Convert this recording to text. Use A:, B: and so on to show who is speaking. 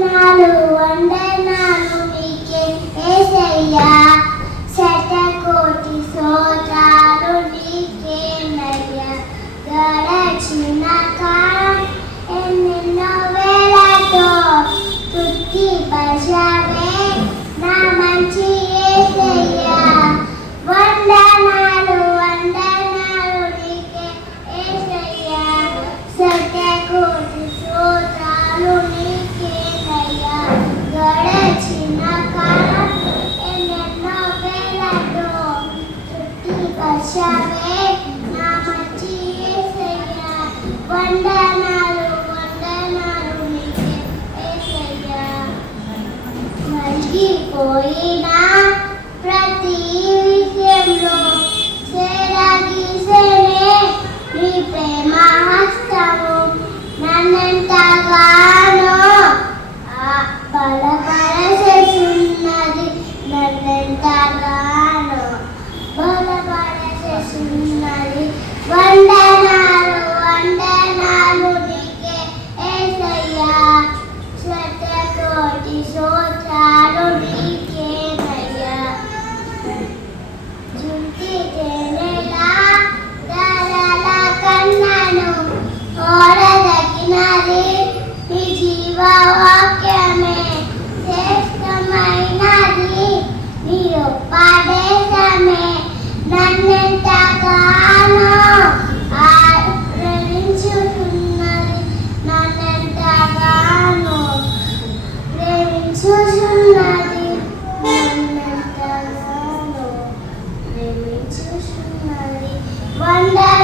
A: వందనాలు వందనాలు మరిగిపోయిన ప్రతి విషయంలో సేరగీసేనే నీ ప్రేమ హస్తము. నన్నెంతగానో ఆ బలపరచేస్తున్నది నన్నెంతగానో బలపరచేస్తున్నది వందనాలు వందనాలు నీకే ఏసయ్యా. శతకోటి స్తోత్రాలు నీ జీవవాక్యమే శ్రేష్టమైనది. నీ ఉపదేశమే నన్నెంతగానో ఆదరించుతున్నది నన్నెంతగానో ప్రేమించుచున్నది. నన్నెంతగానో ప్రేమించుచున్నది. వందనాలు